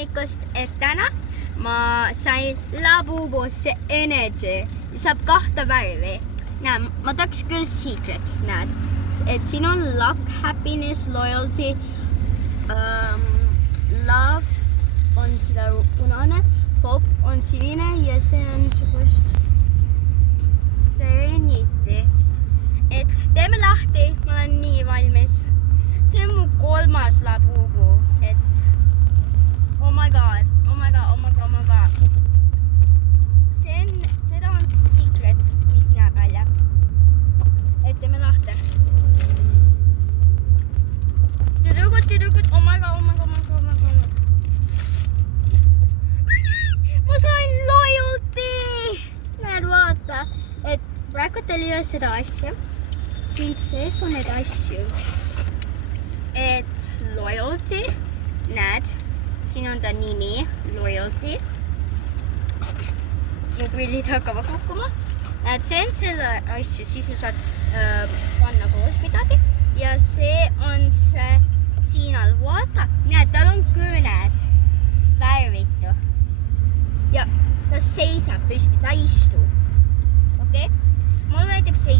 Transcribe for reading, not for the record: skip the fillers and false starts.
hommikust, et täna ma sain Labubusse Energy. Saab 2 värvi. Näe, ma tahaks küll secret, näed. Et siin on luck, happiness, loyalty, love on seda punane, hope on sinine ja see on niisugust serenity. Et teeme lahti, ma olen nii valmis. See on mu 3. Labubu, et oh my god. Seda on secret, mis näeb välja. Et teeme lahti. Tüdrukut, oh my god. Ma sain loyalty! Näed, vaata, et praegu tuli üles seda asja. Siin sees on need asju. Et loyalty, näed, siin on ta nimi, loyalty. Mu prillid hakkavad kukkuma. Näed, see on selle asju, siis sa saad panna koos midagi. Ja see on see siin all, vaata. Näed, tal on küüned värvitu. Ja ta seisab püsti, ta istub. Okei? Mulle näitab see